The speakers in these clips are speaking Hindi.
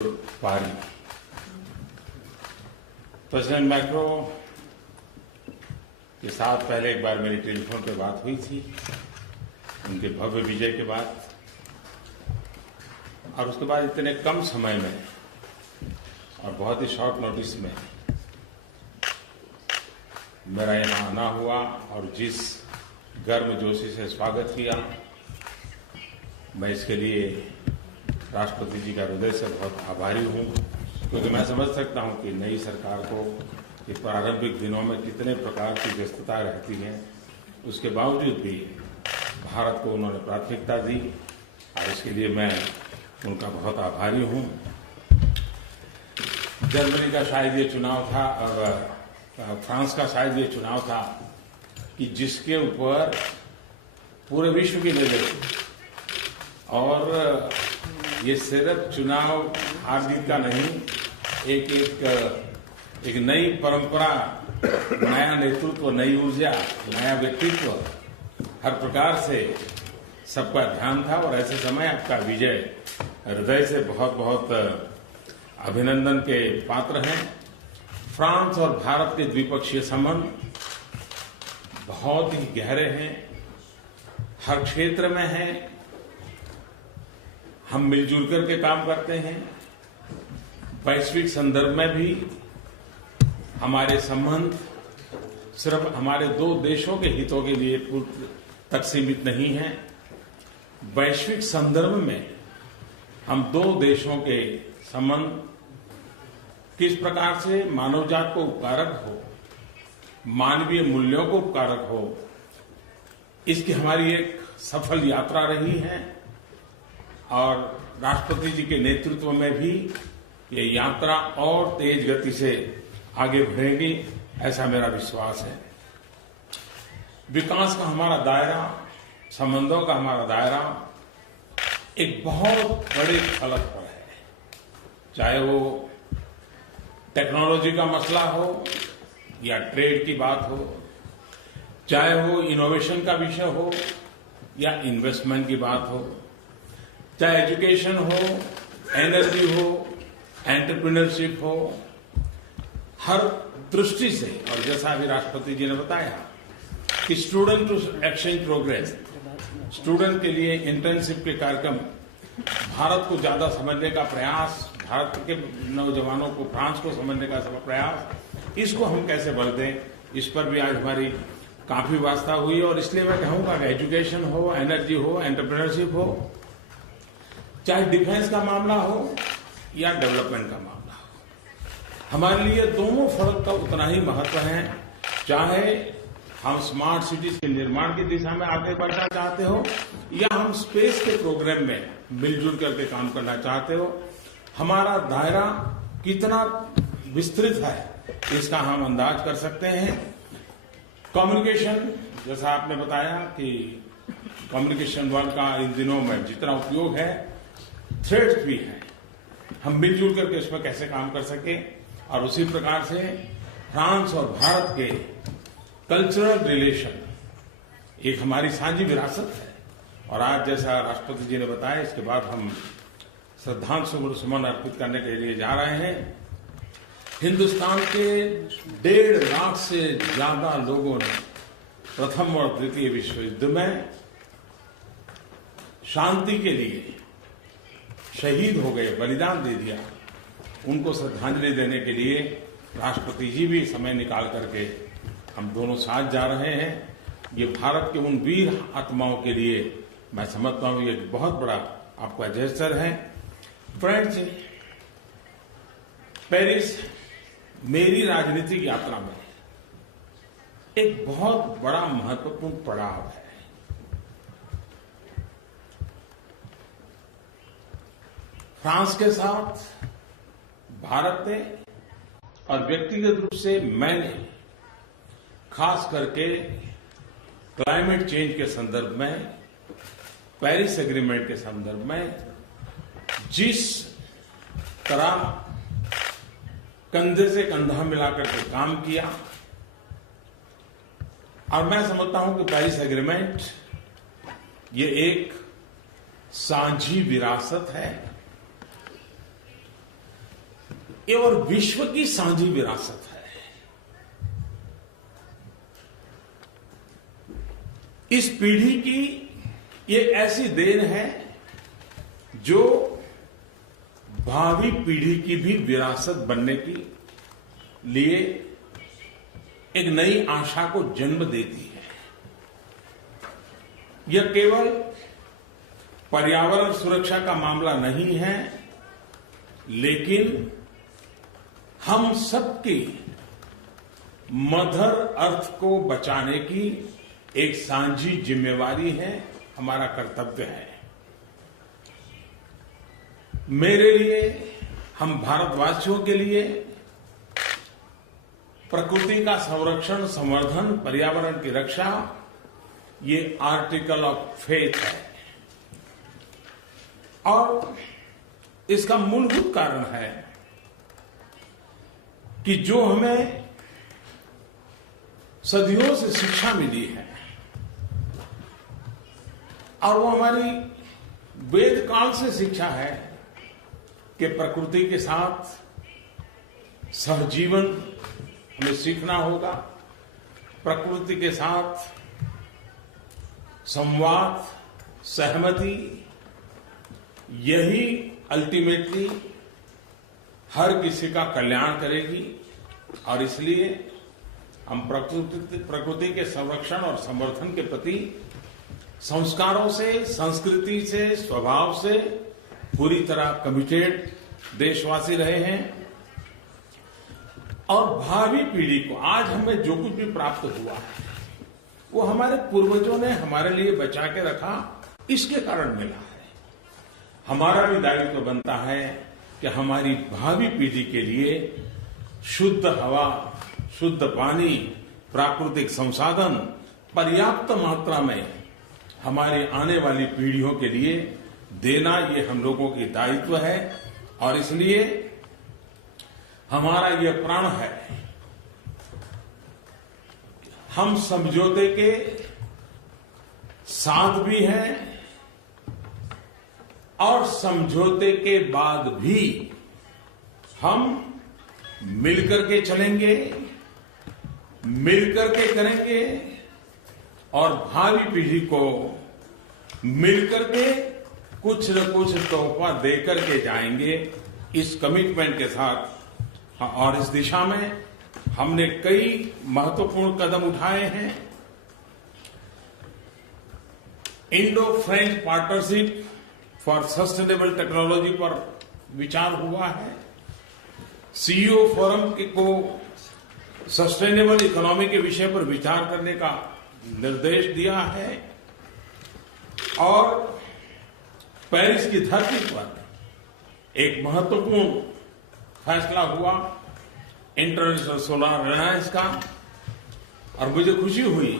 पारी। प्रेसिडेंट मैक्रो के साथ पहले एक बार मेरी टेलीफोन पे बात हुई थी उनके भव्य विजय के बाद, और उसके बाद इतने कम समय में और बहुत ही शॉर्ट नोटिस में मेरा यहाँ आना हुआ और जिस गर्मजोशी से स्वागत किया, मैं इसके लिए राष्ट्रपति जी का हृदय से बहुत आभारी हूँ, क्योंकि मैं समझ सकता हूँ कि नई सरकार को ये प्रारंभिक दिनों में कितने प्रकार की व्यस्तता रहती है, उसके बावजूद भी भारत को उन्होंने प्राथमिकता दी और इसके लिए मैं उनका बहुत आभारी हूँ। जर्मनी का शायद ये चुनाव था और फ्रांस का शायद ये चुनाव था कि जिसके ऊपर पूरे विश्व की नजर थी, और ये सिर्फ चुनाव हार जीत का नहीं, एक नई परंपरा, नया नेतृत्व, नई ऊर्जा, नया व्यक्तित्व, हर प्रकार से सबका ध्यान था। और ऐसे समय आपका विजय हृदय से बहुत बहुत अभिनंदन के पात्र हैं। फ्रांस और भारत के द्विपक्षीय संबंध बहुत ही गहरे हैं, हर क्षेत्र में हैं। हम मिलजुल करके काम करते हैं। वैश्विक संदर्भ में भी हमारे संबंध सिर्फ हमारे दो देशों के हितों के लिए तक सीमित नहीं है। वैश्विक संदर्भ में हम दो देशों के संबंध किस प्रकार से मानवजात को उपकारक हो, मानवीय मूल्यों को उपकारक हो, इसकी हमारी एक सफल यात्रा रही है। और राष्ट्रपति जी के नेतृत्व में भी ये यात्रा और तेज गति से आगे बढ़ेगी, ऐसा मेरा विश्वास है। विकास का हमारा दायरा, संबंधों का हमारा दायरा एक बहुत बड़े फलक पर है, चाहे वो टेक्नोलॉजी का मसला हो या ट्रेड की बात हो, चाहे वो इनोवेशन का विषय हो या इन्वेस्टमेंट की बात हो, चाहे एजुकेशन हो, एनर्जी हो, एंटरप्रेन्योरशिप हो, हर दृष्टि से। और जैसा अभी राष्ट्रपति जी ने बताया कि student to exchange progress, student के लिए इंटर्नशिप के कार्यक्रम, भारत को ज्यादा समझने का प्रयास, भारत के नौजवानों को फ्रांस को समझने का प्रयास, इसको हम कैसे बल दें, इस पर भी आज हमारी काफी वास्ता हुई। और इसलिए मैं कहूंगा कि एजुकेशन हो, एनर्जी हो, एंटरप्रेन्योरशिप हो, चाहे डिफेंस का मामला हो या डेवलपमेंट का मामला हो, हमारे लिए दोनों फलक का उतना ही महत्व है। चाहे हम स्मार्ट सिटीज के निर्माण की दिशा में आगे बढ़ना चाहते हो या हम स्पेस के प्रोग्राम में मिलजुल करके काम करना चाहते हो, हमारा दायरा कितना विस्तृत है इसका हम अंदाज कर सकते हैं। कम्युनिकेशन, जैसा आपने बताया कि कम्युनिकेशन वर्ड का इन दिनों में जितना उपयोग है, थ्रेड्स भी है, हम मिलजुल करके इसमें कैसे काम कर सके। और उसी प्रकार से फ्रांस और भारत के कल्चरल रिलेशन एक हमारी साझी विरासत है। और आज जैसा राष्ट्रपति जी ने बताया, इसके बाद हम श्रद्धांजलि सुमन अर्पित करने के लिए जा रहे हैं। हिंदुस्तान के 1.5 लाख से ज्यादा लोगों ने प्रथम और द्वितीय विश्व युद्ध में शांति के लिए शहीद हो गए, बलिदान दे दिया। उनको श्रद्धांजलि देने के लिए राष्ट्रपति जी भी समय निकाल करके हम दोनों साथ जा रहे हैं। ये भारत के उन वीर आत्माओं के लिए मैं समझता हूं ये बहुत बड़ा आपका जेस्चर है। फ्रेंड्स, पेरिस मेरी राजनीतिक यात्रा में एक बहुत बड़ा महत्वपूर्ण पड़ाव है। फ्रांस के साथ भारत ने और व्यक्तिगत रूप से मैंने खास करके क्लाइमेट चेंज के संदर्भ में, पेरिस एग्रीमेंट के संदर्भ में जिस तरह कंधे से कंधा मिलाकर के काम किया, और मैं समझता हूं कि पेरिस एग्रीमेंट ये एक साझी विरासत है। ये और विश्व की साझी विरासत है। इस पीढ़ी की ये ऐसी देन है जो भावी पीढ़ी की भी विरासत बनने के लिए एक नई आशा को जन्म देती है। यह केवल पर्यावरण सुरक्षा का मामला नहीं है, लेकिन हम सबकी मदर अर्थ को बचाने की एक साझी जिम्मेवारी है, हमारा कर्तव्य है। मेरे लिए, हम भारतवासियों के लिए प्रकृति का संरक्षण, संवर्धन, पर्यावरण की रक्षा ये आर्टिकल ऑफ फेथ है। और इसका मूलभूत कारण है कि जो हमें सदियों से शिक्षा मिली है और वो हमारी वेद काल से शिक्षा है कि प्रकृति के साथ सहजीवन हमें सीखना होगा, प्रकृति के साथ संवाद, सहमति, यही अल्टीमेटली हर किसी का कल्याण करेगी। और इसलिए हम प्रकृति के संरक्षण और संवर्धन के प्रति संस्कारों से, संस्कृति से, स्वभाव से पूरी तरह कमिटेड देशवासी रहे हैं। और भावी पीढ़ी को आज हमें जो कुछ भी प्राप्त हुआ है वो हमारे पूर्वजों ने हमारे लिए बचा के रखा, इसके कारण मिला है। हमारा भी दायित्व बनता है कि हमारी भावी पीढ़ी के लिए शुद्ध हवा, शुद्ध पानी, प्राकृतिक संसाधन पर्याप्त मात्रा में हमारी आने वाली पीढ़ियों के लिए देना, ये हम लोगों की दायित्व है। और इसलिए हमारा ये प्रण है, हम समझौते के साथ भी हैं और समझौते के बाद भी हम मिलकर के चलेंगे, मिलकर के करेंगे और भावी पीढ़ी को मिलकर के कुछ न कुछ तोहफा देकर के जाएंगे, इस कमिटमेंट के साथ। और इस दिशा में हमने कई महत्वपूर्ण कदम उठाए हैं। Indo French partnership for sustainable technology पर विचार हुआ है। सीईओ फोरम को सस्टेनेबल इकोनॉमी के विषय पर विचार करने का निर्देश दिया है। और पेरिस की धरती पर एक महत्वपूर्ण फैसला हुआ इंटरनेशनल सोलर अलायंस का। और मुझे खुशी हुई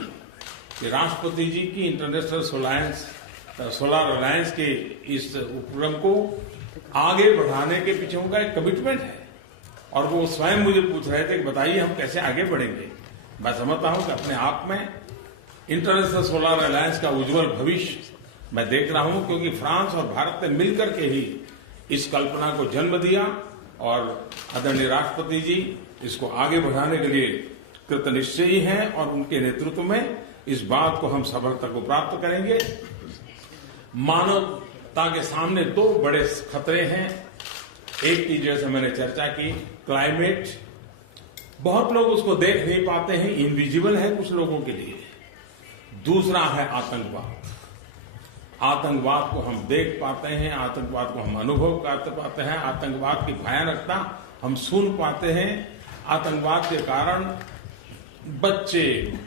कि राष्ट्रपति जी की इंटरनेशनल सोलर अलायंस के इस उपक्रम को आगे बढ़ाने के पीछे उनका एक कमिटमेंट है। और वो स्वयं मुझे पूछ रहे थे कि बताइए हम कैसे आगे बढ़ेंगे। मैं समझता हूं कि अपने आप में इंटरनेशनल सोलर अलायंस का उज्जवल भविष्य मैं देख रहा हूं, क्योंकि फ्रांस और भारत ने मिलकर के ही इस कल्पना को जन्म दिया। और आदरणीय राष्ट्रपति जी इसको आगे बढ़ाने के लिए कृतनिश्चयी हैं और उनके नेतृत्व में इस बात को हम सफलता को प्राप्त करेंगे। मानवता के सामने दो बड़े खतरे हैं। एक की जैसे मैंने चर्चा की, क्लाइमेट, बहुत लोग उसको देख नहीं पाते हैं, इनविजिबल है कुछ लोगों के लिए। दूसरा है आतंकवाद। आतंकवाद को हम देख पाते हैं, आतंकवाद को हम अनुभव कर पाते हैं, आतंकवाद की भयानकता हम सुन पाते हैं। आतंकवाद के कारण बच्चे,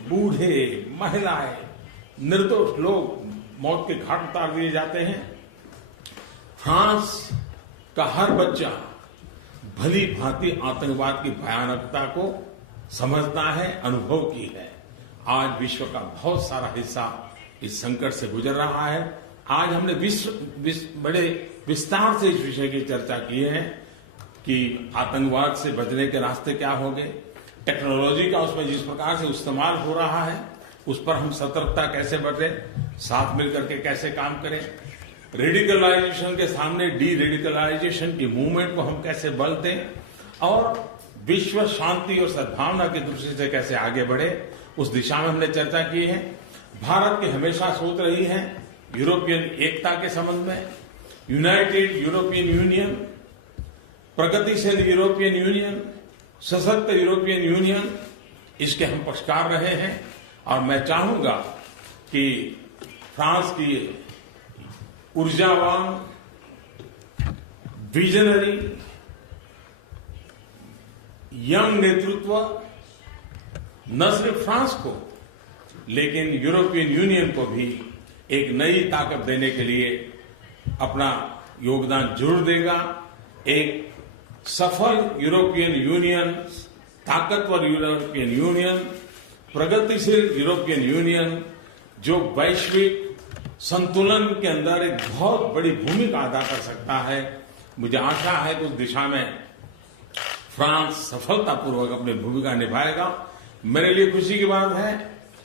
बूढ़े, महिलाएं, निर्दोष लोग मौत के घाट उतार दिए जाते हैं। फ्रांस का हर बच्चा भली भांति आतंकवाद की भयानकता को समझता है, अनुभव की है। आज विश्व का बहुत सारा हिस्सा इस संकट से गुजर रहा है। आज हमने बड़े विस्तार से इस विषय की चर्चा की है कि आतंकवाद से बचने के रास्ते क्या होंगे, टेक्नोलॉजी का उसमें जिस प्रकार से इस्तेमाल हो रहा है उस पर हम सतर्कता कैसे बरतें, साथ मिलकर के कैसे काम करें, रेडिकलाइजेशन के सामने डी रेडिकलाइजेशन की मूवमेंट को हम कैसे बल दें और विश्व शांति और सद्भावना की दृष्टि से कैसे आगे बढ़े, उस दिशा में हमने चर्चा की है। भारत की हमेशा सोच रही है यूरोपियन एकता के संबंध में, यूनाइटेड यूरोपियन यूनियन, प्रगतिशील यूरोपियन यूनियन, सशक्त यूरोपियन यूनियन, इसके हम पक्षकार रहे हैं। और मैं चाहूंगा कि फ्रांस की ऊर्जावान, विजनरी, यंग नेतृत्व न सिर्फ फ्रांस को लेकिन यूरोपियन यूनियन को भी एक नई ताकत देने के लिए अपना योगदान जरूर देगा। एक सफल यूरोपियन यूनियन, ताकतवर यूरोपियन यूनियन, प्रगतिशील यूरोपियन यूनियन जो वैश्विक संतुलन के अंदर एक बहुत बड़ी भूमिका अदा कर सकता है। मुझे आशा है कि उस दिशा में फ्रांस सफलतापूर्वक अपनी भूमिका निभाएगा। मेरे लिए खुशी की बात है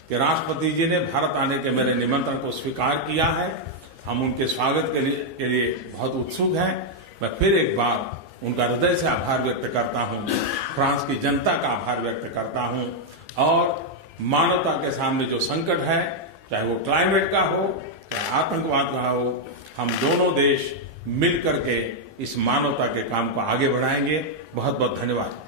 कि राष्ट्रपति जी ने भारत आने के मेरे निमंत्रण को स्वीकार किया है। हम उनके स्वागत के लिए बहुत उत्सुक हैं। मैं फिर एक बार उनका हृदय से आभार व्यक्त करता हूं, फ्रांस की जनता का आभार व्यक्त करता हूं। और मानवता के सामने जो संकट है, चाहे वो क्लाइमेट का हो, चाहे आतंकवाद का हो, हम दोनों देश मिल करके इस मानवता के काम को आगे बढ़ाएंगे। बहुत बहुत धन्यवाद।